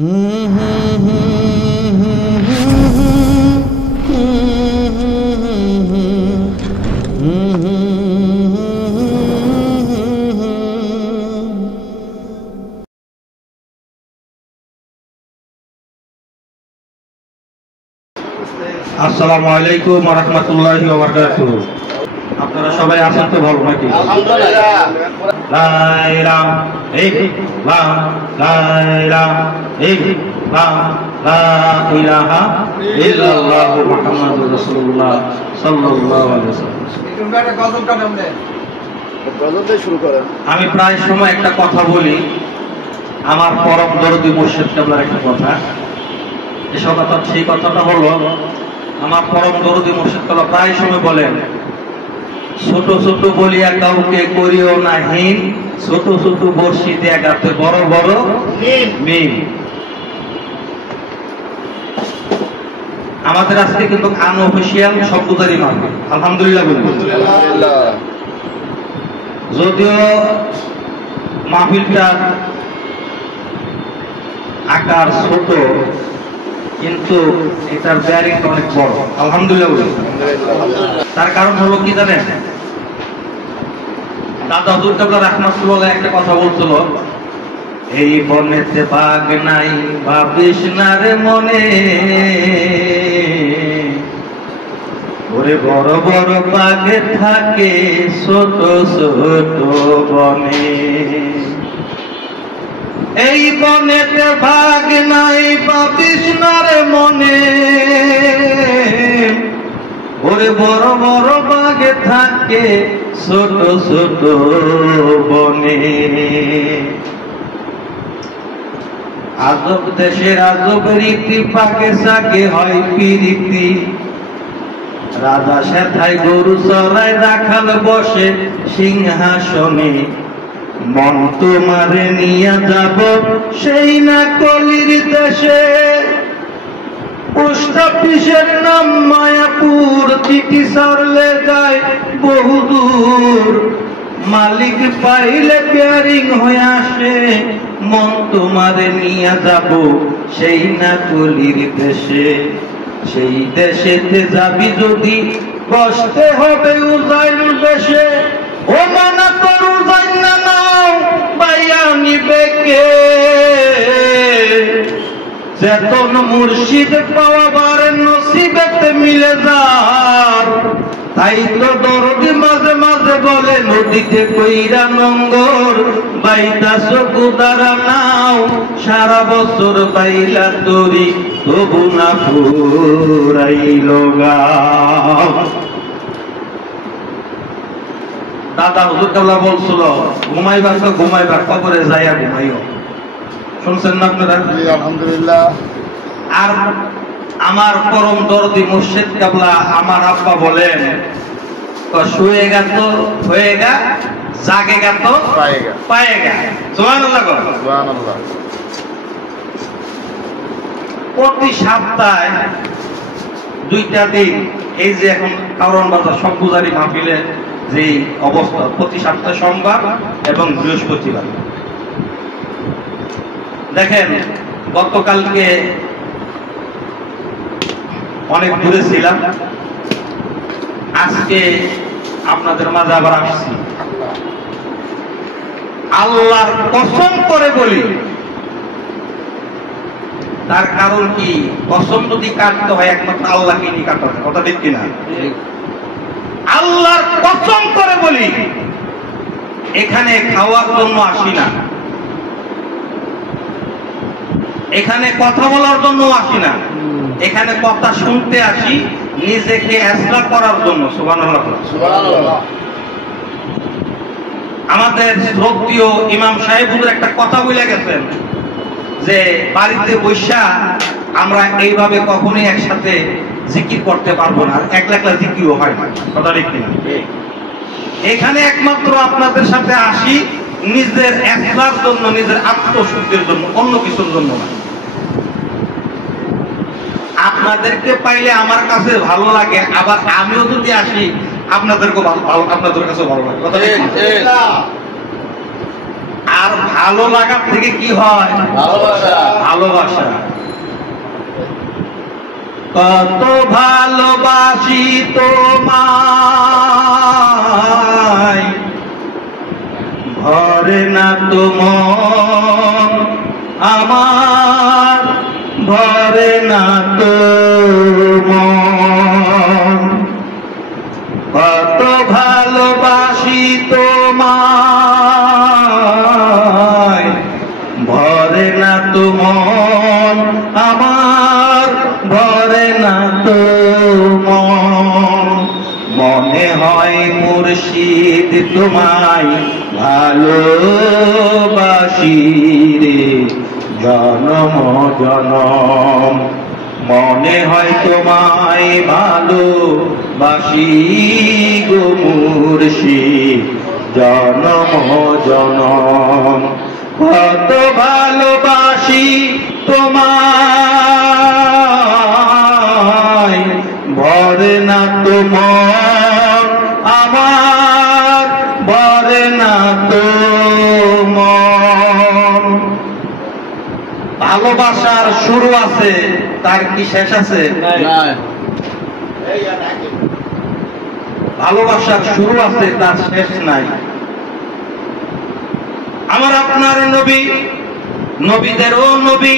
আসসালামু আলাইকুম ওয়া রাহমাতুল্লাহি ওয়া বারাকাতুহু। আপনারা সবাই আছেন তো ভালো নাকি? আলহামদুলিল্লাহ। লা ইলাহা ইল্লাল্লাহ, লা ইলাহা ইল্লাল্লাহ, লা ইলাহা ইল্লাল্লাহ মুহাম্মাদুর রাসূলুল্লাহ সাল্লাল্লাহু আলাইহি ওয়াসাল্লাম। আমি প্রায় সময় একটা কথা বলি, আমার পরম দরদি মুর্শিদ কেবলার একটা কথা। সেই কথাটা হলো, আমার পরম দরদি মুর্শিদ কেবলা প্রায় সময় বলেন, ছোট ছোট বলিয়া কাউকে করিও না হীন, ছোট ছোট বর্ষি দিয়া গাতে বড় বড় মিল। আমাদের আজকে কিন্তু আনঅফিশিয়াল শব্দধারী মাহফিল, আলহামদুলিল্লাহ বলি। যদিও মাহফিলটার আকার ছোট, কিন্তু এটার ব্যারিং অনেক বড়, আলহামদুলিল্লাহ বলি। তার কারণ হলো কি জানেন, দাদা হুজুর কেবলা রাহমাতুল্লাহ একটা কথা বলছিল, এই বনেতে বাঘ নাই ভাবিস না রে মনে, ওরে বড় বড় বাঘ থাকে ছোট ছোট বনে। এই বনেতে বাঘ নাই ভাবিস না রে মনে, ওরে বড় বড় বাঘ থাকে ছোট ছোট বনে। আজব দেশের আজব রীতি, পাকে সাকে হয় পিরিতি, রাজা সেথায় গরু চড়ায় রাখাল বসে সিংহাসনে, মন তোমারে নিয়ে যাব সেই না কলির দেশে। পোস্ট অফিসের নাম মায়াপুর, চিঠি সারলে যায় বহুদূর, মালিক পাইলে পেয়ারিং হয়ে আসে, মন তোমারে নিয়ে যাব সেই না কলির দেশে। সেই দেশেতে যাবি যদি বসতে হবে উজাইল বেশে, ও মানা তোর উজাইল না নাও বাইয়া নিবে কে। চেতন মুর্শিদ পাওয়াবার নসিবেতে মিলে যার, তাই তো দরদি মাঝে মাঝে বলে নদীতে কইরা নোঙ্গর, বাইতাছো কুদারা নাও সারা বছর বাইলা তরি, তবু না ফুরাইল গাও। দাদা হুজুর কেবলা বলছিল, ঘুমাইবার তো ঘুমাইবার, কবরে যাইয়া ঘুমাইও। শুনছেন না আপনারা? আলহামদুলিল্লাহ। আর আমার পরম দরদি মুর্শিদ কেবলা আমার আব্বা বলেন, শুয়ে গা তো হয়ে গা, জাগে গা তো পায়েগা। সুবহানাল্লাহ। সুবহানাল্লাহ। প্রতি সপ্তাহে 2টা দিন, এই যে এখন কারণ বাজার শব্দজারি মাহফিলে যে অবস্থা, প্রতি সপ্তাহে সোমবার এবং বৃহস্পতিবার। দেখেন, গতকালকে অনেক দূরে ছিলাম, আজকে আপনাদের মাঝে আবার আসছি। আল্লাহর কসম করে বলি, তার কারণ কি, কসম যদি কাটতে হয় একমাত্র আল্লাহকে নিয়ে কাটতে হয়, কথা ঠিক কিনা? আল্লাহর কসম করে বলি, এখানে খাওয়ার জন্য আসি না, এখানে কথা বলার জন্য আসি না, এখানে কথা শুনতে আসি, নিজেকে ইসলাহ করার জন্য। সুবহানাল্লাহ। সুবহানাল্লাহ। আমাদের শ্রদ্ধেয় ইমাম সাহেব একটা কথা বলে গেছেন যে বাড়িতে বৈশা আমরা এইভাবে কখনোই একসাথে জিকির করতে পারবো না, একলা একলা জিকিরও হয় না, কথা ঠিক কিনা? এখানে একমাত্র আপনাদের সাথে আসি নিজের ইসলাহর জন্য, নিজের আত্মশুদ্ধির জন্য, অন্য কিছুর জন্য না। আপনাদেরকে পাইলে আমার কাছে ভালো লাগে, আবার আমিও যদি আসি আপনাদেরকে ভালো, আপনাদের কাছে ভালো লাগে, কথা ঠিক। আর ভালো লাগার থেকে কি হয়? ভালোবাসা। ভালোবাসা। কত ভালোবাসি তোমায়, ভরে না তো মন আমার, ভরে না তো মন। কত ভালোবাসি তোমায়, ভরে না তো মন আমার, ভরে না তো মন। মনে হয় মুর্শিদ তোমায় ভালোবাসি রে জনম জনম। মনে হয় তোমায় ভালোবাসি গো মুর্শিদ জনম জনম। কত ভালোবাসি তোমায়, ভরে না তো মন আমার, ভরে না তো মন। ভালোবাসার শুরু আছে, তার কি শেষ আছে? নাই। ভালোবাসার শুরু আছে, তার শেষ নাই। আমার আপনার নবী, নবীদেরও নবী,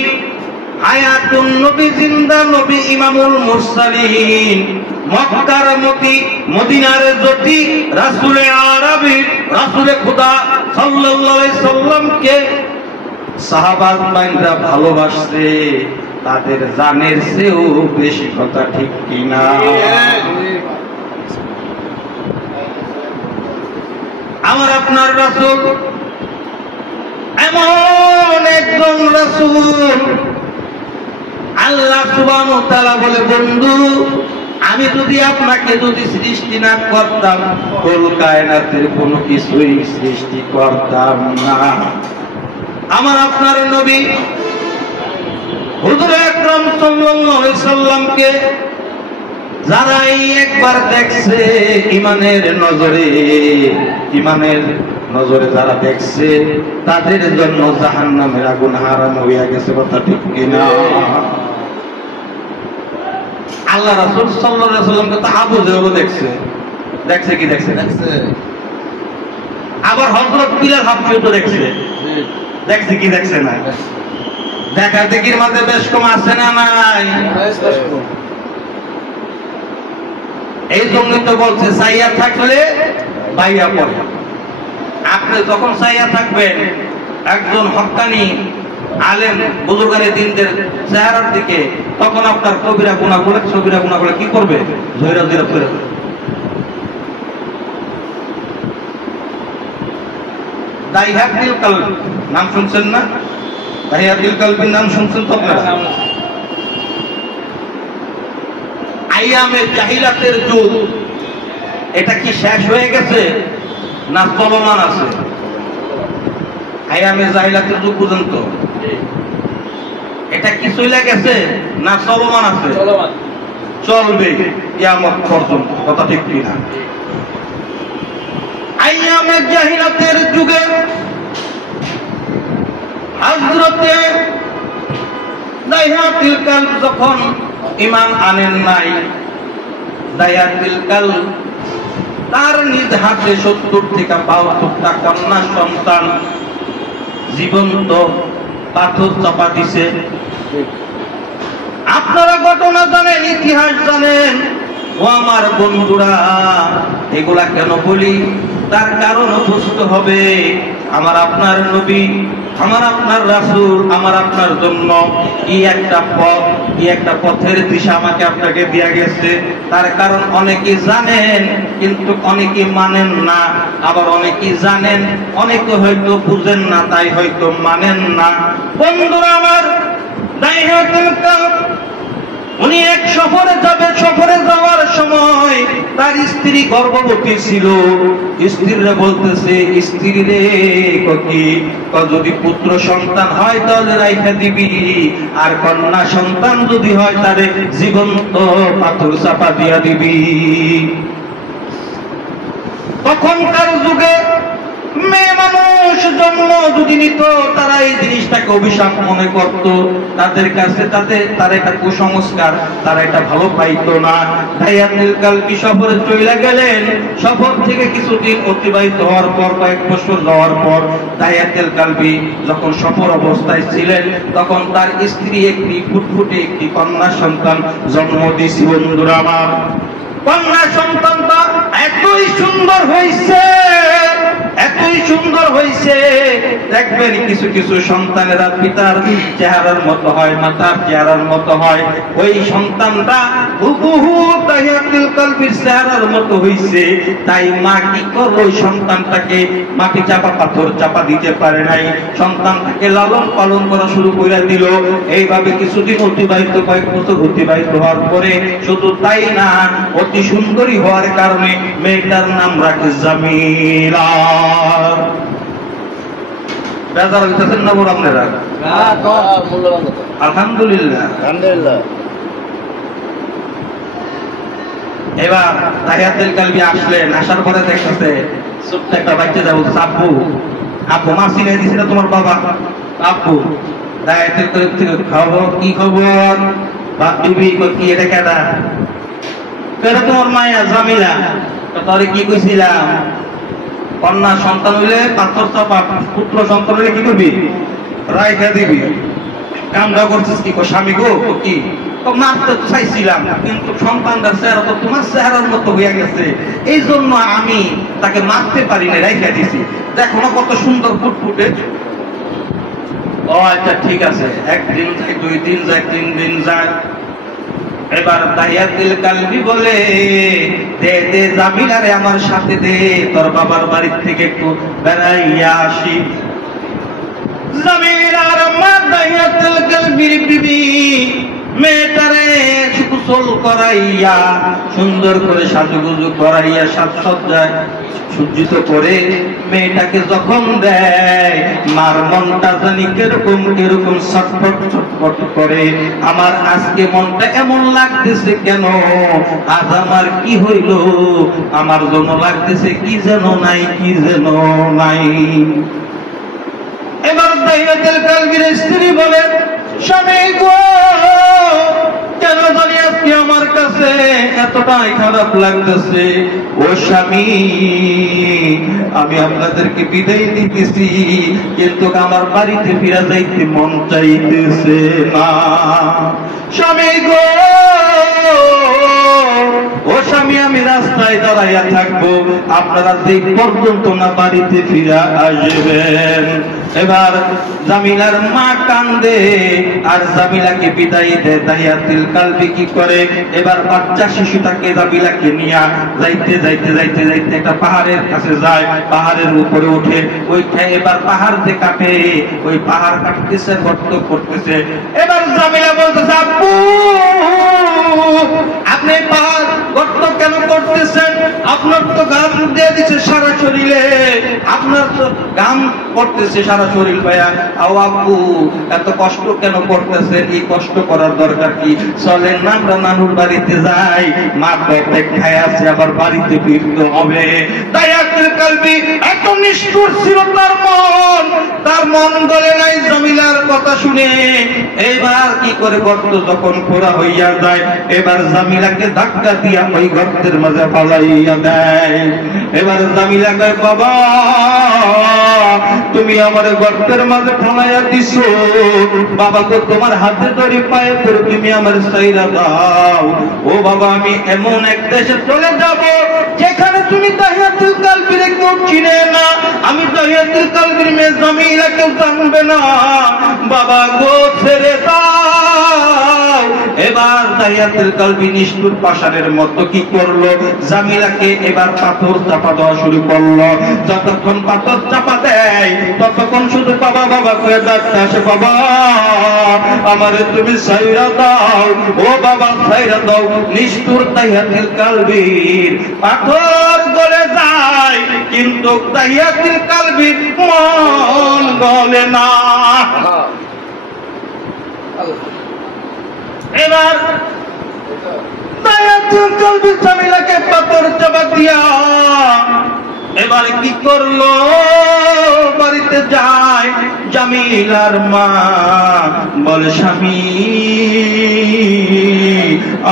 হায়াতুন নবী, জিন্দা নবী, ইমামুল মুরসালিন, মক্কার মতি, মদিনার জ্যোতি, রাসূলে আরবি, রাসূলে খুদা সাল্লাল্লাহু আলাইহি সাল্লামকে সাহাবারা ভালোবাসছে তাদের জানের চেয়েও বেশি। কথা ঠিক কিনা? আমার আপনার রাসূল এমন একজন রাসূল, আল্লাহ সুবহানাহু ওয়া তাআলা বলে, বন্ধু আমি যদি আপনাকে যদি সৃষ্টি না করতাম, কুল কায়নাতের কোনো কিছুই সৃষ্টি করতাম না। আমার আপনার নবী হুজুর আকরাম সাল্লাল্লাহু আলাইহি সাল্লামকে যারাই একবার দেখছে ইমানের নজরে, ইমানের নজরে যারা দেখছে তাদের জন্য জাহান্নামের আগুন হারাম হইয়া গেছে। কথা ঠিক কিনা? আল্লাহ রাসূল সাল্লাল্লাহু আলাইহি সাল্লামকে তো আবু জেহেল দেখছে। দেখছে কি? দেখছে। আবার হযরত বিলাল হাবশী তো দেখছে। দেখছে কি? দেখছে না। দেখা দেখির মাঝে বেশ কম আছে না নাই? এই জন্য তো বলছে চাইয়া থাকলে বাইয়া পড়ে। আপনি যখন চাইয়া থাকবেন একজন হক্কানি আলেম বুজুর্গানে দিনদের চেহারার দিকে, তখন আপনার কবিরা গুনাহগুলো, সগীরা গুনাহগুলো কি করবে? ধৈর্য ধরে ফেলে। দাইহাতুল কলব নাম শুনছেন না? দাইহাতুল কলবের নাম শুনছেন তো আপনারা? আইয়ামে জাহিলাতের যুগ, এটা কি শেষ হয়ে গেছে না চলমান আছে? আইয়ামে জাহিলাতের যুগ বুঝেন তো? এটা কি চলে গেছে না চলমান আছে? চলবে কিয়ামত পর্যন্ত। কথা ঠিক কি না? আইয়ামে জাহিলাতের যুগে হযরতে দাইহাতুল কলব যখন ঈমান আনেন নাই, দাইহাতুল কলব তার নিজ হাতে 70 থেকে 72টা কন্যা সন্তান জীবন্ত পাথর চাপা দিছে। আপনারা ঘটনা জানেন, ইতিহাস জানেন। ও আমার বন্ধুরা, এগুলা কেন বলি? তার কারণ বুঝতে হবে। আমার আপনার নবী, আমার আপনার রাসূল, আমার আপনার জন্য কি একটা পথ, কি একটা পথের দিশা আমাকে আপনাকে দেয়া গেছে। তার কারণ অনেকে জানেন কিন্তু অনেকে মানেন না, আবার অনেকে জানেন অনেকে হয়তো বুঝেন না, তাই হয়তো মানেন না। বন্ধুরা আমার, দাইহাতুল কলব উনি এক সফরে যাবে। সফরে যাওয়ার সময় তার স্ত্রী গর্ভবতী ছিল। স্ত্রীরা বলতেছে, স্ত্রী রে কি যদি পুত্র সন্তান হয় তাহলে রাইখা দিবি, আর কন্যা সন্তান যদি হয় তারে জীবন্ত পাথর চাপা দিয়া দিবি। তখনকার যুগে মেয়ে মানুষ জন্ম যদি নিত তারা এই জিনিসটাকে অভিশাপ মনে করত, তাদের কাছে তারা একটা কুসংস্কার, তারা এটা ভালো পাইতো না। দাহিয়াতুল কালবি সফরে চলে গেলেন। সফর থেকে কিছুদিন অতিবাহিত হওয়ার পর, কয়েক বছর যাওয়ার পর, দাহিয়াতুল কালবি যখন সফর অবস্থায় ছিলেন তখন তার স্ত্রী একটি ফুটফুটে একটি কন্যা সন্তান জন্ম দিয়েছে। বন্ধুরা আমার, কন্যা সন্তানটা এতই সুন্দর হয়েছে, এতই সুন্দর হয়েছে, দেখবেন কিছু কিছু সন্তানেরা পিতার চেহারার মতো হয়, মাতার চেহারার মতো হয়। ওই সন্তানটা হুবহু দাহিয়াতুল কালবির চেহারার মতো হয়েছে। তাই মা কি করলো, ওই সন্তানটাকে মাটি চাপা পাথর চাপা দিতে পারে নাই, সন্তানটাকে লালন পালন করা শুরু করে দিল। এইভাবে কিছুদিন অতিবাহিত, কয়েক বছর অতিবাহিত হওয়ার পরে, শুধু তাই না, অতি সুন্দরী হওয়ার কারণে মেয়েটার নাম রাখে জামিলা। বেজার হইতেছেন না বড় আপনারা? আলহামদুলিল্লাহ, আলহামদুলিল্লাহ। এবার দাহিয়াতুল কালবি আসলেন, আসার পরে দেখতেছে ছোট্ট একটা বাচ্চা যাবো, আব্বু আব্বু মা চিনে দিছে না তোমার বাবা? আব্বু। দাহিয়াতুল কালবি থেকে খবর, কি খবর? বিবি কি এটা কেডা? এটা তোমার মায়া জামিলা। তাহলে কি কইছিলাম, কন্যা সন্তান হইলে পাথর চাপা, পুত্র সন্তান হইলে কি করবি? রাইখা দিবি। কামটা করছিস কি? স্বামী গো কি মারতে চাইছিলাম, কিন্তু সন্তানটার চেহারা তো তোমার চেহারার মতো হয়ে গেছে, এই জন্য আমি তাকে মারতে পারি না, রাইখা দিছি। দেখো না কত সুন্দর ফুটফুটে। ও আচ্ছা ঠিক আছে, একদিন যায়, 2 দিন যায়, 3 দিন যায়। এবার দাহিয়াতুল কালবি বলে, দে দে জামিলারে আমার সাথে দে, তোর বাবার বাড়ির থেকে একটু বেড়াইয়া আসি। জামিলার মা দাহিয়াতুল কালবির বিবি মেয়েটারে গোসল করাইয়া, সুন্দর করে সাজুগুজু করাইয়া, সাজসজ্জায় সজ্জিত করে মেয়েটাকে যখন দেয়, মার মনটা জানি কিরকম কিরকম ছটফট ছটফট করে। আমার আজকে মনটা এমন লাগতেছে কেন, আজ আমার কি হইল, আমার জন্য লাগতেছে কি যেন নাই, কি যেন নাই। এবার দাহিয়াতুল কালবির স্ত্রী বলে, স্বামী গো, কেন জানি আজকে আমার কাছে এতটাই খারাপ লাগতেছে। ও স্বামী, আমি আপনাদেরকে বিদায় দিতেছি, কিন্তু আমার বাড়িতে ফিরে যাইতে মন চাইতেছে না। স্বামী গো, ও স্বামী, আমি রাস্তায় দাঁড়াইয়া থাকবো, আপনারা যে পর্যন্ত না বাড়িতে ফিরে আসবেন। এবার জামিলার মা কান্দে আর জামিলাকে বিদায় দেয়। দাহিয়াতুল কালবি কি করে, এবার বাচ্চা শিশুটাকে জামিলাকে নিয়ে যাইতে যাইতে যাইতে যাইতে একটা পাহাড়ের কাছে যায়, পাহাড়ের উপরে ওঠে। ওইটা এবার পাহাড় যে কাটে, ওই পাহাড় কাটতেছে, গর্ত করতেছে। এবার জামিলা বলতেছে, আব্বু আপনি পাহাড় গর্ত কেন করতেছেন? আপনার তো গাম দিয়ে দিচ্ছে সারা শরীরে, আপনার তো গাম করতেছে সারা শরীর ভাইয়া। আও আব্বু, এত কষ্ট কেন করতেছেন? এই কষ্ট করার দরকার কি? চলেন না আমরা নানুর বাড়িতে যাই, মা পেট খায় আছে, আবার বাড়িতে ফিরতে হবে। দাহিয়াতুল কালবি এত নিষ্ঠুর ছিল তার মন গলে নাই জামিলার কথা শুনে। এবার কি করে, গর্ত যখন খোঁড়া হইয়া যায়, এবার জামিলাকে ধাক্কা দিয়া ওই গর্তের মাঝে ফালাইয়া দেয়। এবার জামিলা কয়, বাবা তুমি আমার গর্তের মাঝে ফালাইয়া দিছো, বাবা তো তোমার হাতে ধরে পায়ে পড়ে তুমি আমার সাইরা দাও। ও বাবা, আমি এমন এক দেশে চলে যাব যেখানে তুমি দাহিয়াতুল কালবির কেউ চিনে না, আমি দাহিয়াতুল কালবির মেয়ে জামিলা কেউ জানবে না, বাবা গো ছেড়ে দাও। এবার দাহিয়াতুল কালবি নিষ্ঠুর পাষাণের মতো কি করলো, জামিলাকে এবার পাথর চাপা দেওয়া শুরু করলো। যতক্ষণ পাথর চাপা দেয় ততক্ষণ শুধু বাবা বাবা করে ডাকতে আসে, বাবা আমারে তুমি ছাইরা দাও, ও বাবা ছাইরা দাও। নিষ্ঠুর দাহিয়াতুল কালবির পাথর গলে যায়, কিন্তু দাহিয়াতুল কালবির মন গলে না। এবার দাহিয়াতুল কালবি জামিলাকে পাথর চাপা দিয়া এবারে কি করলো, বাড়িতে যায় জামিলার মা, বলে স্বামী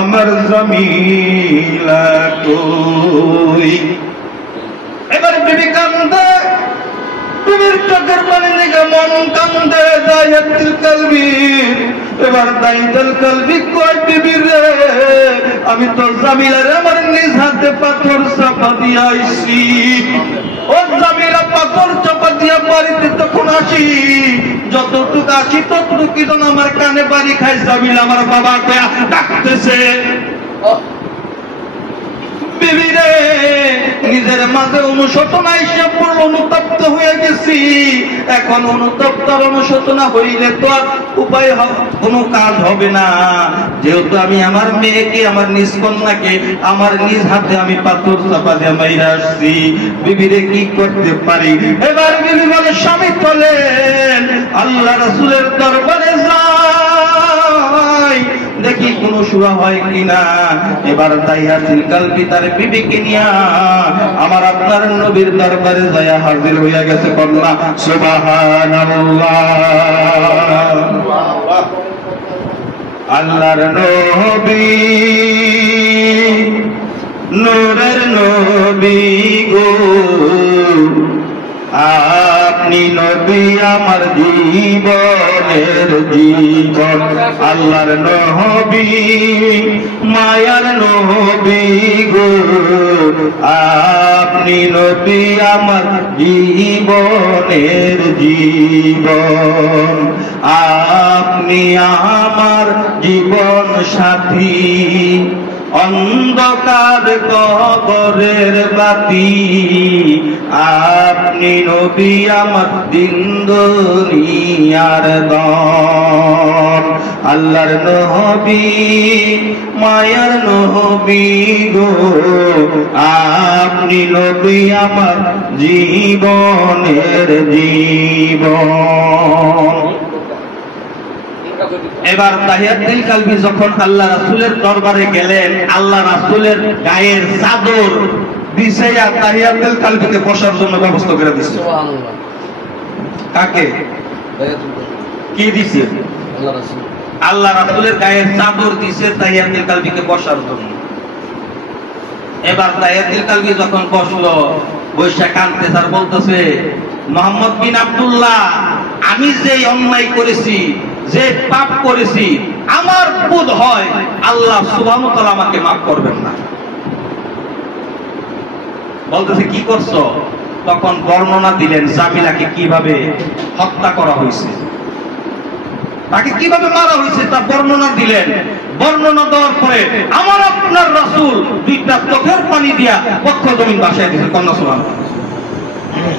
আমার জামিলা কই। এবার বিবি কান্দে, বিবির চোখের পানি লেগে মন কান্দে, দায়াতুল কলবি। এবার দায়াতুল কলবি কয় বিবি রে, আমি তো জামিলার আমার নিজ হাতে পাথর চাপা দিয়ে আইছি। ও জামিলা পাথর চাপা দিয়া বাড়িতে তখন আসি, যতটুকু আসি ততটুকু যেন আমার কানে বাড়ি খাই, জামিলা আমার বাবাকে ডাকতেছে। বিবি রে, নিজের মাঝে অনুশোচনা এসে পড়ল, অনুতপ্ত হয়ে গেছি। এখন অনুতপ্ত আর অনুশোচনা হইলে তো আর উপায় কোনো কাজ হবে না, যেহেতু আমি আমার মেয়েকে, আমার নিজ কন্যাকে আমার নিজ হাতে আমি পাথর চাপা দিয়ে মাইরা আসছি। বিবিরে কি করতে পারি? এবার বিবি বলে স্বামী চলেন আল্লাহ রাসূলের দরবারে যাই, দেখি কোন সুরা হয় কিনা। এবার দাইয়াতুল কলবি তার বিবিকে নিয়া আমার আপনার নবীর দরবারে যায় হাজির হইয়া গেছে। কন্যা সুবহানাল্লাহ। আল্লাহর নবী, নূরের নবী গো, আপনি নবী আমার জীবনের জীবন। আল্লাহর নবী, মায়ার নবী গো, আপনি নবী আমার জীবনের জীবন। আপনি আমার জীবন সাথী, অন্ধকার কবরের বাতি। আপনি নবী আমার দিন দুনিয়ার দম। আল্লাহর নবী, মায়ার নবী গো, আপনি নবী আমার জীবনের জীবন। এবার দাহিয়াতুল কলবি যখন আল্লাহ রাসূলের দরবারে গেলেন, আল্লাহ রাসূলের গায়ের চাদর বিছাইয়া দাহিয়াতুল কলবিকে বসার জন্য ব্যবস্থা করে দিয়েছে। সুবহানাল্লাহ। কাকে? কি দিছে? আল্লাহ রাসূল। আল্লাহ রাসূলের গায়ের চাদর দিয়েছে দাহিয়াতুল কলবিকে বসার জন্য। এবার দাহিয়াতুল কলবি যখন বসলো, বৈশা কাঁদতেছে আর বলতেছে, মুহাম্মদ বিন আব্দুল্লাহ, আমি যে অন্যায় করেছি, যে পাপ করেছি, আমার বোধ হয় আল্লাহ সুবহানাহু ওয়া তাআলা আমাকে মাফ করবেন না। বলতেছে কি করছো? তখন বর্ণনা দিলেন জামিলাকে কিভাবে হত্যা করা হয়েছে, তাকে কিভাবে মারা হয়েছে তা বর্ণনা দিলেন। বর্ণনা দেওয়ার পরে আমার আপনার রাসূল দুইটা চোখের পানি দিয়া পক্ষ জমিন বাসায় দিয়েছে। কন্যা সুবহানাল্লাহ।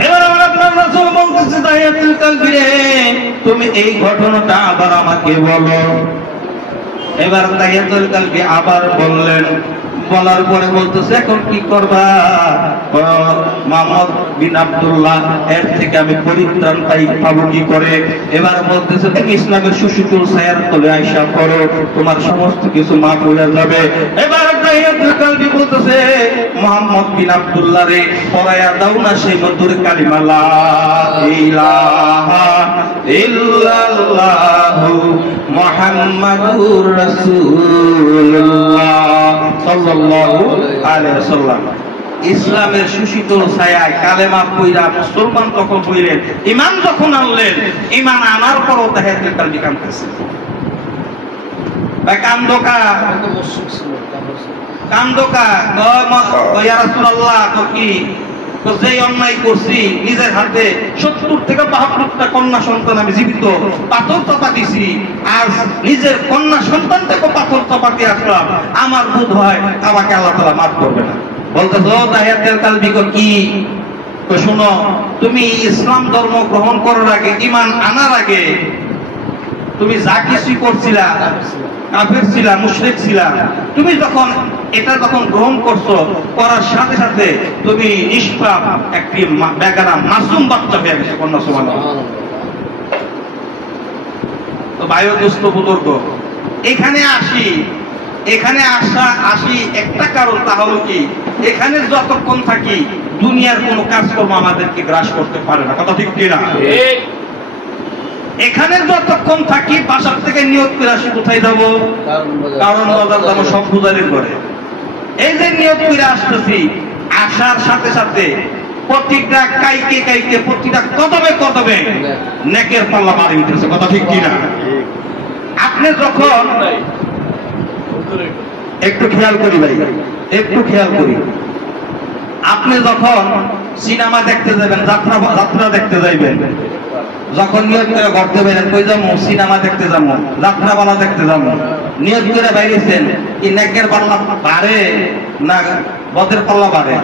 এবার আমার আপনার রাসূল বলতেছে, দাহিয়াতুল কলবি রে, তুমি এই ঘটনাটা আবার আমাকে বলো। এবার দাহিয়াতুল কলবি আবার বললেন, বলার পরে বলতেছে এখন কি করবা? মুহাম্মদ বিন আব্দুল্লাহ, এর থেকে আমি পরিত্রাণ পাবো কি করে? এবার বলতেছে তুমি ইসলামের সুশীতল ছায়ার তলে আইসা করো, তোমার সমস্ত কিছু মাফ হয়ে যাবে। এবার দাহিয়াতুল কলবি বলতেছে, মুহাম্মদ বিন আব্দুল্লাহ রে পড়ায়া দাও না সেই মধুর কালিমা লা ইলাহা ইল্লাল্লাহু মুহাম্মাদুর রাসূলুল্লাহ সাল্লাল্লাহু আলাইহি ওয়াসাল্লাম। ইসলামের সুশীতল ছায়ায় কালেমা পড়া মুসলমান তখন হইলেন, ঈমান যখন আনলেন, ঈমান আনার পরও দাহিয়াতুল কলবি কাঁদতেছে। কান্দোকা কান্দোকা ইয়া রাসূলুল্লাহ, তো কি যে অন্যায় করছি, নিজের হাতে 70 থেকে 72টা কন্যা সন্তান আমি জীবিত পাথর চাপা দিছি, আর নিজের কন্যা সন্তানটাকে পাথর চাপা দিয়ে আসলাম, আমার বোধ হয় আমাকে আল্লাহ তাআলা মাফ করবে না। বলতেছে ও দাহিয়াতুল কলবি কি? তো শুনো, তুমি ইসলাম ধর্ম গ্রহণ করার আগে, ঈমান আনার আগে তুমি যা কিছু করছিলা, কাফের ছিলা, মুশরিক ছিলা, তুমি যখন এটা যখন গ্রহণ করছো, করার সাথে সাথে তুমি নিষ্পাপ একটি বেগানা মাসুম বাচ্চা হয়ে গেছে। কন্যা সুবহানাল্লাহ। তো ভাইও দোস্ত বুজুর্গ, এখানে আসি একটা কারণ, তা হলো কি, এখানে যতক্ষণ থাকি দুনিয়ার কোনো কাজকর্ম আমাদেরকে গ্রাস করতে পারে না। কথা ঠিক কিনা? এখানে যতক্ষণ থাকি বাসার থেকে নিয়ত করে আসি কোথায় যাবো? কারণ বাজার যাবো সব পূজারির ঘরে। এই যে নিয়ত করে আসতেছি, আসার সাথে সাথে প্রতিটা কাইকে কাইকে প্রতিটা কদমে কদমে নেকের পাল্লা বাড়ি উঠেছে। কথা ঠিক কিনা? আপনি যখন একটু খেয়াল করি ভাই, একটু খেয়াল করি, আপনি যখন সিনেমা দেখতে যাবেন, যাত্রা দেখতে যাইবেন, যখন নিয়ত করে ঘরতে বেরেন, কই যাবো? সিনেমা দেখতে যাবো, যাত্রাপালা দেখতে যাবো, নিয়ত করে বাইরেছেন, কি নেকের পাল্লা বাড়ে না বদের পাল্লা বাড়ে?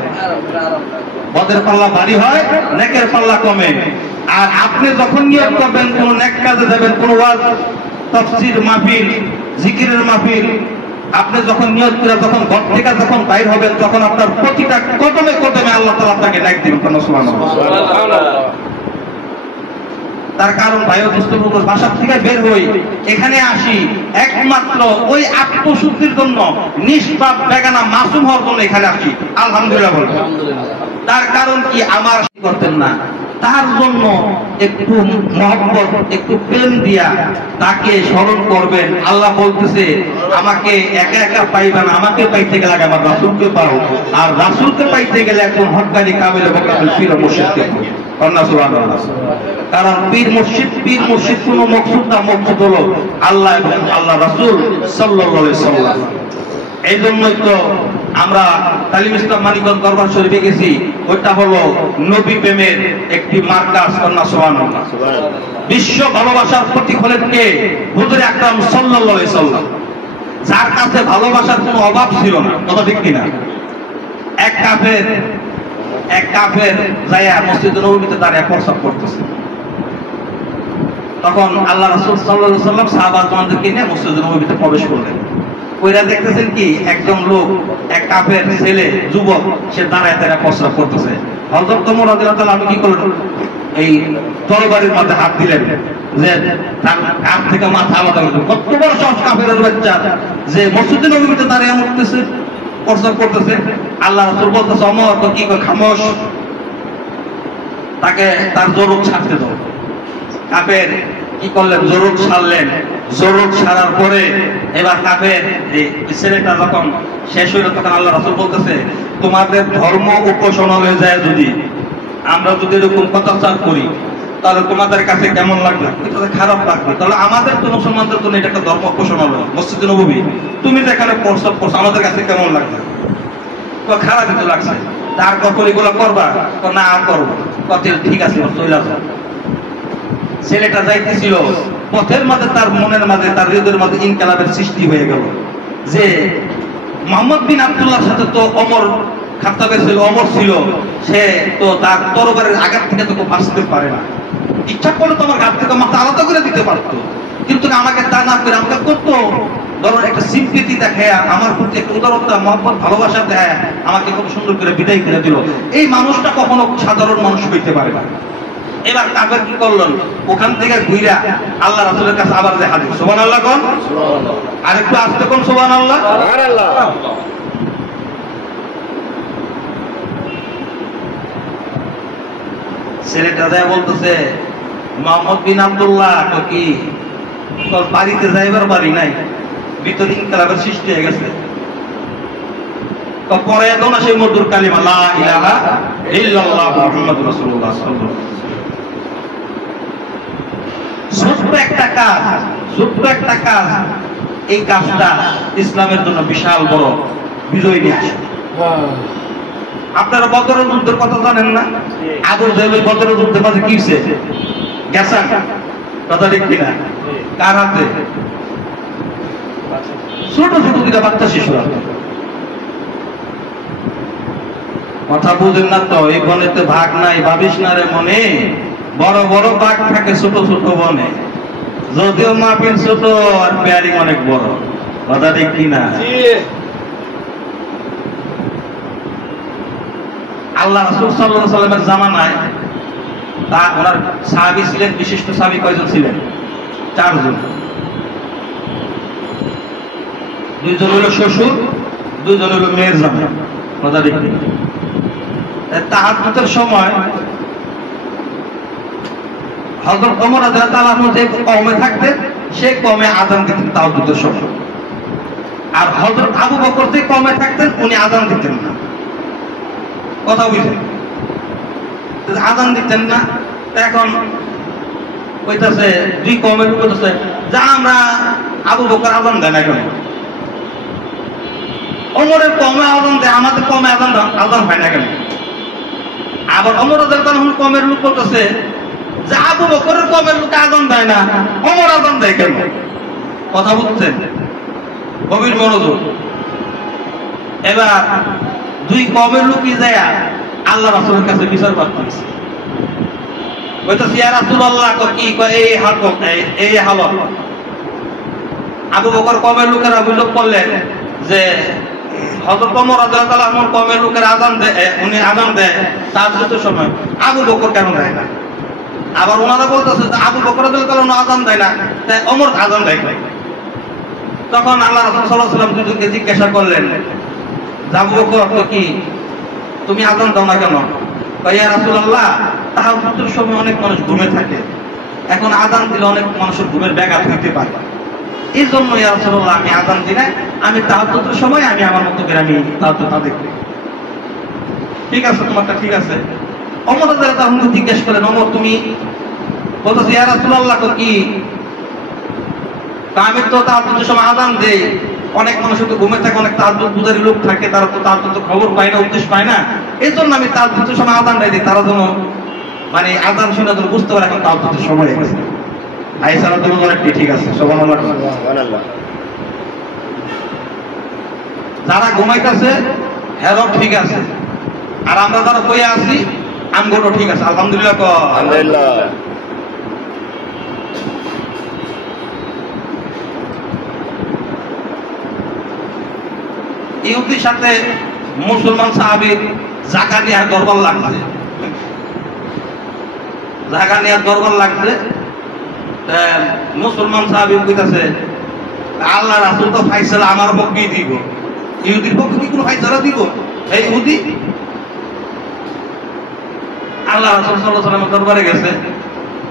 বদের পাল্লা ভারী হয়, নেকের পাল্লা কমে। আর আপনি যখন নিয়ত করবেন কোন নেক কাজে যাবেন, কোন ওয়াজ তাফসীর মাহফিল, জিকিরের মাহফিল, আপনি যখন নিয়ত করে যখন ঘর থেকে যখন বাইর হবেন, তখন আপনার প্রতিটা কদমে কদমে আল্লাহ তাআলা আপনাকে নেক দিবেন। সুবহানাল্লাহ। তার কারণ ভাইও দুষ্টপুকুর বাসার থেকে বের হই, এখানে আসি একমাত্র ওই আত্মশুদ্ধির জন্য, নিষ্পাপ বেগানা মাসুম হওয়ার জন্য এখানে আসি। আলহামদুলিল্লাহ বলবেন। তার কারণ কি? আমার করতেন না, তার জন্য একটু মহব্বত, একটু প্রেম দিয়া তাকে স্মরণ করবেন। আল্লাহ বলতেছে, আমাকে একা একা পাইবা না, আমাকে পাইতে গেলে আগে আমার রাসূলকে পাও, আর রাসূলকে পাইতে গেলে একজন হক্কানি কামিল এবং পীর মুর্শিদকে পাও। কারণ পীর মুর্শিদ কোন মকসুদ না, মকসুদ হলো আল্লাহ এবং আল্লাহ রাসূল সাল্লাল্লাহু আলাইহি সাল্লাম। এই জন্যই তো আমরা তালিম ইসলাম মানিকগঞ্জ দরবার শরীফে গেছি, ওইটা হলো নবী প্রেমের একটি মার্কাজ। সুবহানাল্লাহ। বিশ্ব ভালোবাসার প্রতীক হলেন কে? হুজুর আকরাম সাল্লাল্লাহু আলাইহি সাল্লাম, যার কাছে ভালোবাসার কোনো অভাব ছিল না। কথা ঠিক কিনা? এক কাফের যাইয়া মসজিদে নববীতে দাঁড়িয়ে প্রস্রাব করতেছে, তখন আল্লাহ রাসূল সাল্লাল্লাহু আলাইহি সাল্লাম সাহাবাদেরকে নিয়ে মসজিদে নববীতে প্রবেশ করলেন। ওইরা দেখতেছেন কি, একজন লোক, এক কাফের ছেলে, যুবক, সে দাঁড়ায় দাঁড়ায় প্রস্রাব করতেছে। হযরত ওমর রাদিয়াল্লাহু তাআলা কি করলেন? এই তরবারির মধ্যে হাত দিলেন, যে তার কাপ থেকে মাথা আলাদা করে। কত বড় সাহস কাফেরের বাচ্চা, যে মসজিদে নববীতে দাঁড়িয়ে উঠতেছে, প্রস্রাব করতেছে। আল্লাহ রাসূল বলতেছে, ওমর তো কি কয়, খামোশ, তাকে তার জরুর ছাড়তে দাও। কাফের কি করলেন? জরুর ছাড়লেন। জরুর ছাড়ার পরে এবার কাফের ছেলেটা যখন শেষ হইল, তখন আল্লাহ রাসূল বলতেছে, তোমাদের ধর্ম উপাসনালয়ে যায় যদি আমরা যদি এরকম কথাচার করি, তাহলে তোমাদের কাছে কেমন লাগবে? খারাপ লাগবে। তাহলে আমাদের তো মুসলমানদের জন্য এটা একটা ধর্ম উপাসনালয়, মসজিদে নববী, তুমি যেখানে প্রস্রাব করছো, আমাদের কাছে কেমন লাগবে? খারাপ তো লাগছে। তার কখন এগুলো করবা? না করবো। ঠিক আছে, চলে যাও। ছেলেটা যাইতেছিল, পথের মাঝে তার মনের মাঝে, তার হৃদয়ের মাঝে ইনকালাবের সৃষ্টি হয়ে গেল, যে মুহাম্মদ বিন আব্দুল্লাহর সাথে তো ওমর খাত্তাবের ছিল, ওমর ছিল, সে তো তার তরবারের আঘাত থেকে তো বাঁচতে পারে না। ইচ্ছা করলে তো আমার ঘাট থেকে মাথা আলাদা করে দিতে পারতো, কিন্তু আমাকে তা না করে আমাকে করতো, ধরো একটা সিম্পেথি দেখায়, আমার প্রতি একটা উদারতা, মহব্বত, ভালোবাসা দেয়, আমাকে কত সুন্দর করে বিদায় করে দিল। এই মানুষটা কখনো সাধারণ মানুষ হইতে পারে না। এবার কাফের কি করলেন? ওখান থেকে ঘুরা আল্লাহ রাসূলের কাছে আবার যে হাজির। সুবহানাল্লাহ কোন? আরেকটু আসতে কোন? সুবহানাল্লাহ। ছেলেটা যায় বলতেছে, মুহাম্মদ বিন আব্দুল্লাহ তো কি তোর বাড়িতে যাইবার বাড়ি নাই, ভিতরে ইনকালাবের সৃষ্টি হয়ে গেছে, তো পরে দাও না সেই মধুর কালিমা লা ইলাহা ইল্লাল্লাহ মুহাম্মাদুর রাসূলুল্লাহ সাল্লাল্লাহু আলাইহি ওয়াসাল্লাম। ছোট্ট একটা কাজ, এই কাজটা ইসলামের জন্য বিশাল বড় বিজয় নিয়ে আসে। আপনারা বদরের যুদ্ধের কথা জানেন না? আবু জাহেল বদরের যুদ্ধের মাঝে কি হয়েছে? গেছে কথা ঠিক কিনা? কার হাতে? ছোট ছোট দুটা বাচ্চা শিশুরা। কথা বুঝেন না তো? এই বনেতে ভাগ নাই, ভাবিস না রে মনে, বড় বড় বাঘ থাকে ছোট ছোট বনে, যদিও মাহফিল ছোট আর পেয়ারিং অনেক বড়। কথা ঠিক কিনা? আল্লাহ রাসূল সাল্লাল্লাহু আলাইহি ওয়াসাল্লামের জামানায় তা ওনার সাহাবী ছিলেন, বিশিষ্ট সাহাবী কয়জন ছিলেন? 4 জন। 2 জন হলো শ্বশুর, 2 জন হলো মেয়ের জামাই। কথা ঠিক কিনা? তাহাজ্জুদের সময় হযরত ওমর রাদিয়াল্লাহু আনহু যে কওমে থাকতেন সেই কওমে আযান দিতেন তাহাজ্জুদের সময়, আর হযরত আবু বকর যে কওমে থাকতেন উনি আযান দিতেন না। কথা বুঝলেন? আযান দিতেন না। এখন কইতাছে দুই কওমের লোক কইতাছে যা আমরা আবু বকর আযান দেয় না কেন, ওমরের কওমে আযান দেয় আমাদের কওমে আযান হয় না কেন। আবার ওমর রাদিয়াল্লাহু আনহু কওমের লোক বলতেছে যে আবু বকরের কওমের লোক আযান দেয় না, ওমর আযান দেয় কেন। কথা বুঝছেন? গভীর মনোযোগ। এবার দুই কওমের লোকই যায় আল্লাহ রাসূলের কাছে বিচার করতেছে, কইতাছে ইয়া রাসূলুল্লাহ কি কয় এই হালত। আবু বকর কওমের লোকেরা অভিযোগ করলেন যে হযরত ওমর রাদিয়াল্লাহু আনহুর কওমের লোকেরা আযান দেয়, উনি আযান দেয় তাহাজ্জুদের সময়, আবু বকর কেন দেয় না। আবার ওনারা বলতেছে যে আবু বকর রাদিয়াল্লাহু আনহু আযান দেয় না, তাই ওমর আযান দেয় কেন। তখন আল্লাহ রাসূল সাল্লাল্লাহু আলাইহি ওয়াসাল্লাম দুজনকে জিজ্ঞাসা করলেন আবু বকর কি তুমি আযান দাও না কেন। ইয়া রাসূলুল্লাহ তাহাজ্জুদের সময় অনেক মানুষ ঘুমে থাকে, এখন আযান দিলে অনেক মানুষের ঘুমের ব্যাঘাত হইতে পারে, এই জন্য ইয়া রাসূলুল্লাহ আমি আযান দিই না, আমি তাহাজ্জুদের সময় আমি আমার মতো করে আমি তাহাজ্জুদ আদায় করি। ঠিক আছে, তোমারটা ঠিক আছে। ওমর রাদিয়াল্লাহু আনহু জিজ্ঞেস করেন ওমর তুমি বলতেছে ইয়া রাসূলুল্লাহ কি আমি তো তাহাজ্জুদের সময় আযান দেই, অনেক মানুষ তো ঘুমে থাকে, অনেক তাহাজ্জুদ পূজারী লোক থাকে, তারা তো তাহাজ্জুদের খবর পায় না, উদ্দেশ্য পায় না, এই জন্য আমি তাহাজ্জুদের সময় আযান দেই, তারা যেন মানে আযান শুনে যেন বুঝতে পারে এখন তাহাজ্জুদের সময় হয়ে গেছে। আয়েশা রাদিয়াল্লাহু আনহা ঠিক আছে, সুবহানাল্লাহ সুবহানাল্লাহ। যারা ঘুমাইতেছে হেরো ঠিক আছে, আর আমরা যারা কইয়া আছি আমগোটো ঠিক আছে, আলহামদুলিল্লাহ আলহামদুলিল্লাহ। ইহুদির সাথে মুসলমান সাহাবীর জায়গা নিয়ে দরবার লাগছে, জায়গা নিয়ে দরবার লাগছে। মুসলমান সাহাবী কইতাছে আল্লাহ রাসূল তো ফাইসালা আমার পক্ষেই দিব, ইহুদির পক্ষে কি কোনো ফাইসালা দিব এই ইহুদি। আল্লাহ রাসূল সাল্লাল্লাহু আলাইহি ওয়াসাল্লাম দরবারে গেছে,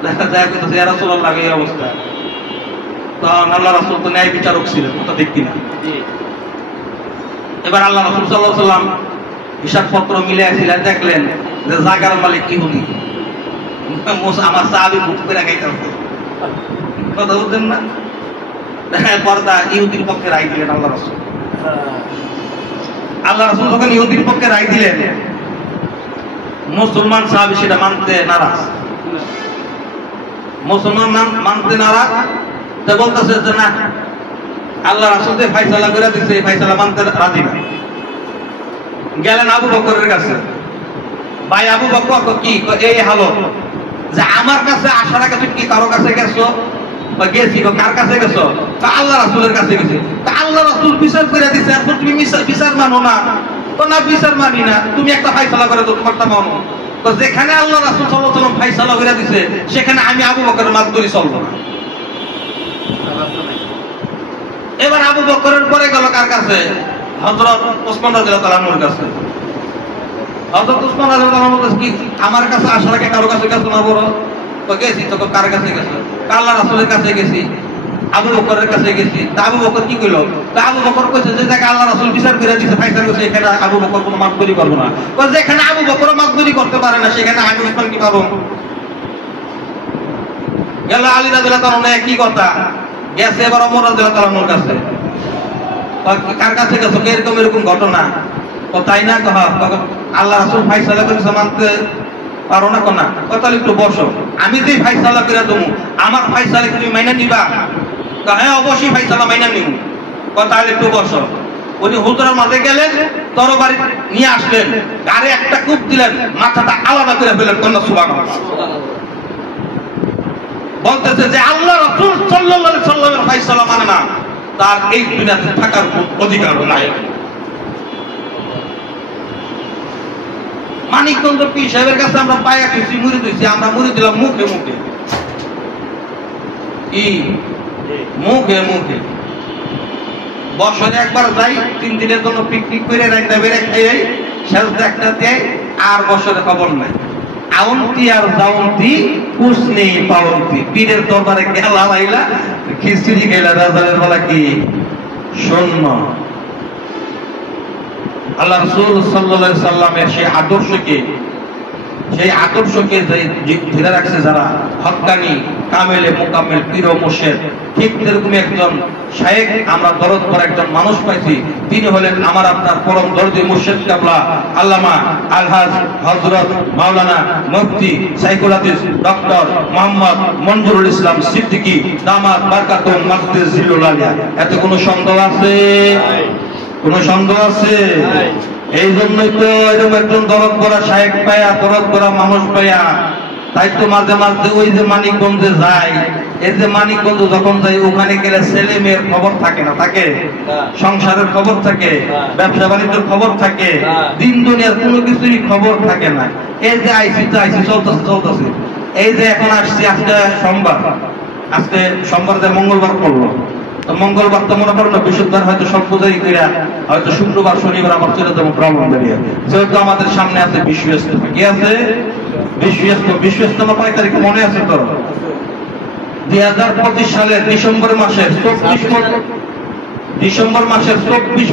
দেখা যায় কইতাছে ইয়া রাসূলুল্লাহ এই অবস্থা। তখন আল্লাহ রাসূল তো ন্যায় বিচারক ছিলেন, কথা ঠিক কিনা। এবার আল্লাহ রাসূল সাল্লাল্লাহু আলাইহি ওয়াসাল্লাম হিসাবপত্র মিলাইছিলেন, দেখলেন যে জায়গার মালিক ইহুদি। আমার সাহাবী মুখ করে গাইতেছে, কথা বুঝছেন না। পর্দা ইহুদির পক্ষে রায় দিলেন আল্লাহ রাসূল। আল্লাহ রাসূল যখন ইহুদির পক্ষে রায় দিলেন, মুসলমান সাহাবী সেটা মানতে নারাজ। মুসলমান মানতে নারাজ, তা বলতেছে যে না আল্লাহ রাসূল যে ফয়সালা করে দিয়েছে এই ফয়সালা মানতে রাজি না। গেলেন আবু বকরের কাছে, ভাই আবু বকর কি এই হালত যে আমার কাছে আসার আগে তুমি কি কারো কাছে গেছো বা গেছি, কার কাছে গেছো, তা আল্লাহ রাসূলের কাছে গেছি, তা আল্লাহ রাসূল বিচার করে দিয়েছে, এখন তুমি বিচার মানো না। তো না বিচার মানি না, তুমি একটা ফয়সালা করে দাও, তোমারটা মানো। তো যেখানে আল্লাহ রাসূল সাল্লাল্লাহু আলাইহি ওয়াসাল্লাম ফয়সালা করে দিয়েছে সেখানে আমি আবু বকরের মাতদুরি চলবো না। এবার আবু বকরের পরে গেল কার কাছে, হযরত ওসমান রাদিয়াল্লাহু আনহুর কাছে। হযরত ওসমান রাদিয়াল্লাহু আনহু কি আমার কাছে আসার আগে কারো কাছে গেছো না বড়, তো গেছি। তো কার কাছে গেছো, আল্লাহ রাসূলের কাছে গেছি, আবু বকরের কাছে গেছি। তা আবু বকর কি কইলো, তা আবু বকর কইছে যে জায়গা আল্লাহ রাসূল বিচার করে দিয়েছে ফয়সালা করেছে এখানে আবু বকর কোনো মাতবরি করবে না। তো যেখানে আবু বকর মাতবরি করতে পারে না সেখানে আমি ওসমান কি পাবো। গেল আলী রাদিয়াল্লাহু আনহু কি কথা গেছে, এবার ওমর রাদিয়াল্লাহু আনহুর কাছে। কার কাছে গেছো, এরকম এরকম ঘটনা। ও তাই না, আল্লাহ রাসূল ফয়সালা করেছে মানতে পারো না, কোনা তাহলে একটু বসো, আমি যে ফয়সালা করে দেবো আমার ফয়সালা তুমি মাইনা নিবা। হ্যাঁ অবশ্যই ফয়সালা মাইনা নিব। তাহলে একটু বসো। উনি হুজুরের মাঝে গেলেন, তরবারি নিয়ে আসলেন, গাড়ি একটা কূপ দিলেন, মাথাটা আলাদা করে ফেলেন, কন্যা সুবহানাল্লাহ। বলতেছে যে আল্লাহ রাসূল সাল্লাল্লাহু আলাইহি ওয়াসাল্লামের ফয়সালা মানে না, তার এই দুনিয়াতে থাকার অধিকার নাই। মানিকগঞ্জ পীর সাহেবের কাছে আমরা পায়া খুশি মুড়ি দিয়েছি, আমরা মুড়ি দিলাম মুখে মুখে, মুখে মুখে। বছরে একবার যাই, 3 দিনের জন্য পিকনিক করে রাইন্দা বেড়ে খাই, শেষ একটা দেয়, আর বছরে খবর নাই। আউন্তি আর জাউন্তি কুছ নেই পাউন্তি। পীরের দরবারে গেলা লাইলা খিচুড়ি খেলা রাজারের বলা কি শূন্য। আল্লাহ রাসূল সাল্লাল্লাহু আলাইহি সাল্লামের সেই আদর্শকে ধরে রাখছে যারা হক্কানি কামেলে মুকাম্মেল পীর ও মুর্শিদ, ঠিক এরকমই একজন শায়েখ আমরা দরদ করে একজন মানুষ পাইছি। তিনি হলেন আমার আপনার পরম দরদি মুর্শিদ কেবলা আল্লামা আলহাজ হযরত মাওলানা মুফতি সাইকুল হাদিস ডক্টর মোহাম্মদ মনজুরুল ইসলাম সিদ্দিকী দামাত বারকাতুম মাকদিস জিলুল আলিয়া। এতে কোনো সন্দেহ আছে? কোনো সন্দেহ আছে? এই জন্যই তো এরকম একজন দরদ করা শায়েখ পায়া, দরদ করা মানুষ পায়া, তাই তো মাঝে মাঝে ওই যে মানিকগঞ্জে যায়, এই যে মানিকগঞ্জ যখন যাই ওখানে গেলে ছেলে মেয়ের খবর থাকে না, থাকে সংসারের খবর থাকে, ব্যবসা বাণিজ্যের খবর থাকে, দিন দুনিয়ার কোনো কিছুরই খবর থাকে না। এই যে আইসি চলতেছে। এই যে এখন আসছি, আজকে সোমবার যে মঙ্গলবার করলো, তো মঙ্গলবার তো মনে করো না, বৃহস্পতিবার হয়তো সব পূজাই কইরা হয়তো শুক্রবার শনিবার আবার চলে যাবো ব্রাহ্মণ বেরিয়ে। যেহেতু আমাদের সামনে আছে বিশ্ব ইজতেমা। কি আছে? বিশ্ব ইজতেমা 5 তারিখে মনে আছে তো? 2025 সালের ডিসেম্বর মাসের 24,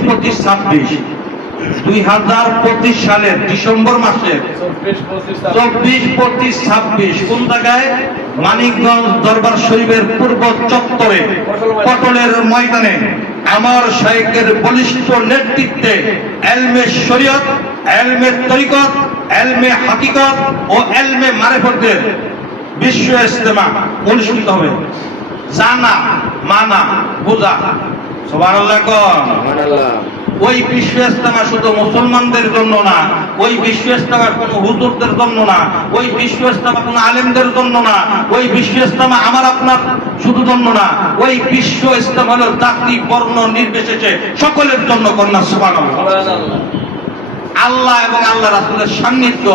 25, 26 2025 সালের ডিসেম্বর মাসের 24, 25, 26 কোন জায়গায়? মানিকগঞ্জ দরবার শরীফের পূর্ব চত্বরে পটলের ময়দানে আমার শায়েখের বলিষ্ঠ নেতৃত্বে এলমে শরীয়ত, এলমে তরিকত, এলমে হাকিকত ও এলমে মারিফতের বিশ্ব ইজতেমা অনুষ্ঠিত হবে। জানা মানা বোঝা, সুবহানাল্লাহ কোন। ওই বিশ্ব ইজতেমা শুধু মুসলমানদের জন্য না, ওই বিশ্ব ইজতেমা কোনো হুজুরদের জন্য না, ওই বিশ্ব ইজতেমা কোনো আলেমদের জন্য না, ওই বিশ্ব ইজতেমা আমার আপনার শুধু জন্য না, ওই বিশ্ব ইজতেমা হলো জাতি বর্ণ নির্বিশেষে সকলের জন্য। কন্যা সুবহানাল্লাহ। আল্লাহ এবং আল্লাহ রাসূলের সান্নিধ্য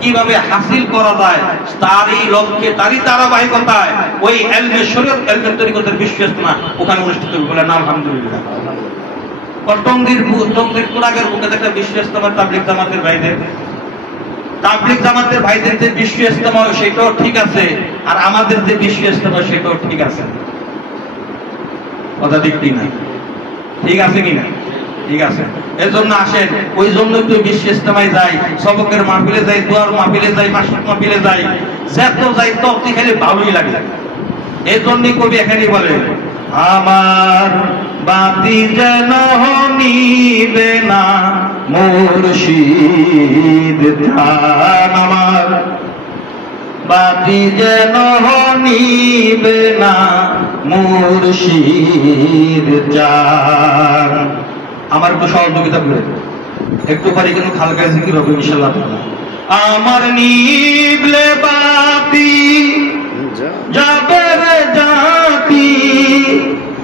কিভাবে হাসিল করা যায় তারই লক্ষ্যে, তারই ধারাবাহিকতায় ওই এলমে শরীয়ত, এলমে তরিকতের বিশ্ব ইজতেমা ওখানে অনুষ্ঠিত হবে। বলেন আলহামদুলিল্লাহ। টঙ্গীর কোরাগের মুখে একটা বিশ্ব ইজতেমা তাবলীগ জামাতের ভাইদের যে বিশ্ব ইজতেমা সেটাও ঠিক আছে, আর আমাদের যে বিশ্ব ইজতেমা সেটাও ঠিক আছে। কথা ঠিক কিনা? ঠিক আছে কিনা? ঠিক আছে। এর জন্য আসেন, ওই জন্য তো বিশ্ব ইজতেমায় যাই, সবকের মাহফিলে যাই, দোয়ার মাহফিলে যাই, মাসিক মাহফিলে যাই, যত যাই তত খালি ভালোই লাগে। এই জন্যই কবি এখানে বলে, আমার বাতি যেন নিবে না মুর্শিদ ধান, আমার বাতি যেন নিবে না মুর্শিদ জান। আমার একটু সহযোগিতা করে একটু পারি কিন্তু হালকা জিকির হবে ইনশাআল্লাহ। আমার নিবলে বাতি যাবে রে জাতি,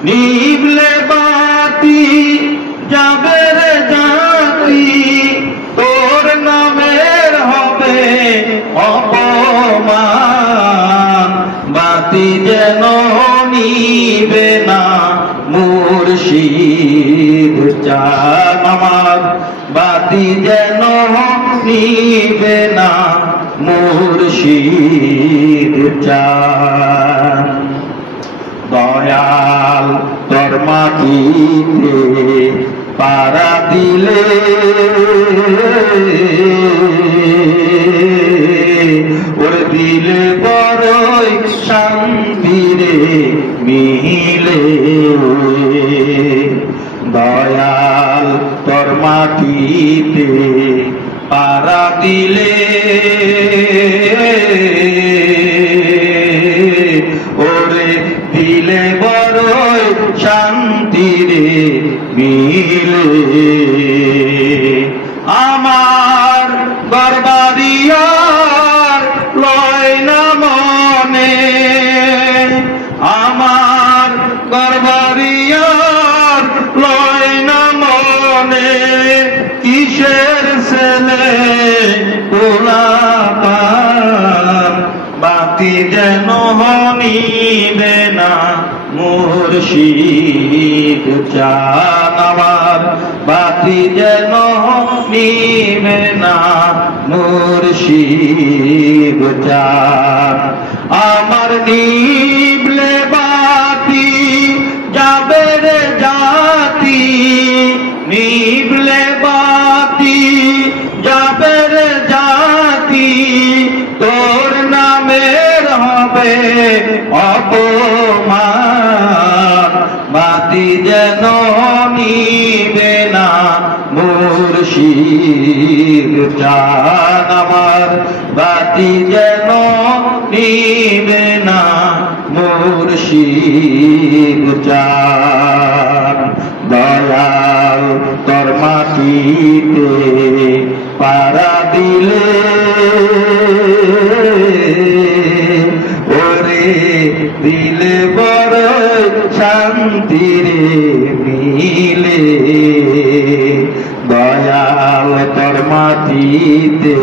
নিবলে বাতি যাবে রে জাতি, তোর নামের হবে অপমান, বাতি যেন নিবে না মুর্শিদ জান, আমার বাতি যেন নিবে না মুর্শিদ জান। দয়াল তোর মাটিতে পারা দিলে ওর দিলে বড়ই শান্তি রে মিলে। দয়াল তোর মাটিতে পারা দিলে ওরে দিলে বড়ই শান্তি রে মিলে। আমার গরবারিয়ার লয় না মনে, আমার গরবারিয়ার লয় না মনে, কিসের ছেলে পোলাপান, বাতি যেন নিবে না মুর্শিদ জান, আমার বাতি বাতি যেন নিবে না মুর্শিদ চাঁদ। আমার নিবলে বাতি যাবে রে জাতি, নিবলে বাতি যাবে রে জাতি, তোর নামের হবে অপমান। বাতি যেন নিবে না মুর্শিদ চাঁদ, আমার বাতি যেন নিবে না মুর্শিদ চাঁদ। দয়াল তোর মাটিতে পারা দিলে ওরে দিলে বড় শান্তি রে মিলে। দয়াল তোর মাটিতে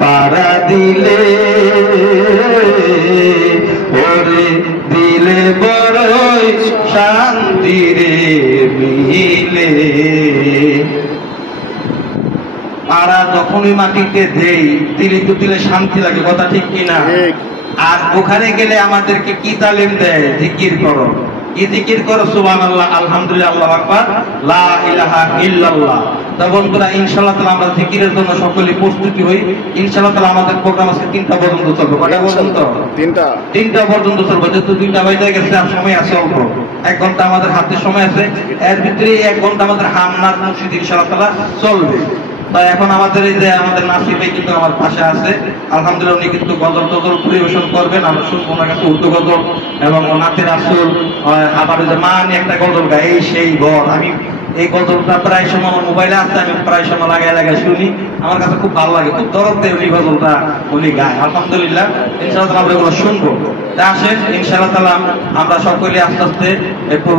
পারা দিলে ওরে দিলে বড় শান্তি রে মিলে। পাড়া যখনই মাটিতে দেই দিলে তো দিলে শান্তি লাগে, কথা ঠিক কিনা? আর ওখানে গেলে আমাদেরকে কি তালিম দেয়? জিকির করো। কি জিকির করো? সুবহানাল্লাহ, আলহামদুলিল্লাহ, আল্লাহু আকবার, লা ইলাহা ইল্লাল্লাহ। তা বন্ধুরা, ইনশাআল্লাহ তাআলা আমরা জিকিরের জন্য সকলে প্রস্তুতি হই। ইনশাআল্লাহ তাআলা আমাদের প্রোগ্রাম আজকে 3টা পর্যন্ত চলবে। কয়টা পর্যন্ত? 3টা পর্যন্ত চলবে। যেহেতু 2টা বাজে গেছে, আর সময় আছে অল্প, 1 ঘন্টা আমাদের হাতে সময় আছে। এর ভিতরে 1 ঘন্টা আমাদের হামনাত মুর্শিদ ইনশাআল্লাহ তাআলা চলবে। তাই এখন আমাদের এই যে আমাদের নাসির ভাই কিন্তু আমার পাশে আছে, আলহামদুলিল্লাহ উনি কিন্তু গজল টজল পরিবেশন করবেন। আমরা শুনবো ওনার কাছে উর্দু গজল এবং নাতের আসল, আবার যে মানে একটা গজল গায় এই সেই ঘর। আমি এই গজলটা প্রায় সময় আমার মোবাইলে আছে, আমি প্রায় সময় লাগাই শুনি। আমার কাছে খুব ভালো লাগে, খুব দরদ দেয় উনি গজলটা উনি গায়। আলহামদুলিল্লাহ, ইনশাআল্লাহ আমরা এগুলো শুনবো। আসেন ইনশাআল্লাহ তাআলা আমরা সকলে আস্তে আস্তে একটু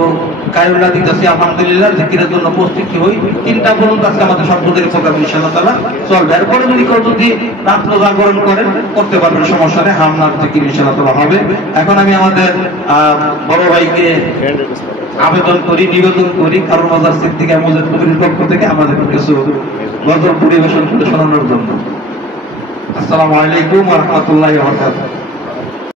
কায়ুল্লাহ দিতেছি। আলহামদুলিল্লাহ জিকিরের জন্য প্রস্তুতি হই। 3টা পর্যন্ত আজকে আমাদের সর্বদের প্রোগ্রাম ইনশাআল্লাহ তাআলা চলবে। এরপরে যদি রাত্র জাগরণ করেন করতে পারবেন, সমস্যা নেই। হামনার জিকির ইনশাআল্লাহ তাআলা হবে। এখন আমি আমাদের বড় ভাইকে আবেদন করি, নিবেদন করি, কারণ মাজার সিদ্দিক আহমদ কবিরের পক্ষ থেকে আমাদের কিছু গজল পরিবেশন করে শোনানোর জন্য। আসসালামু আলাইকুম ওয়া রাহমাতুল্লাহি ওয়া বারাকাতুহু।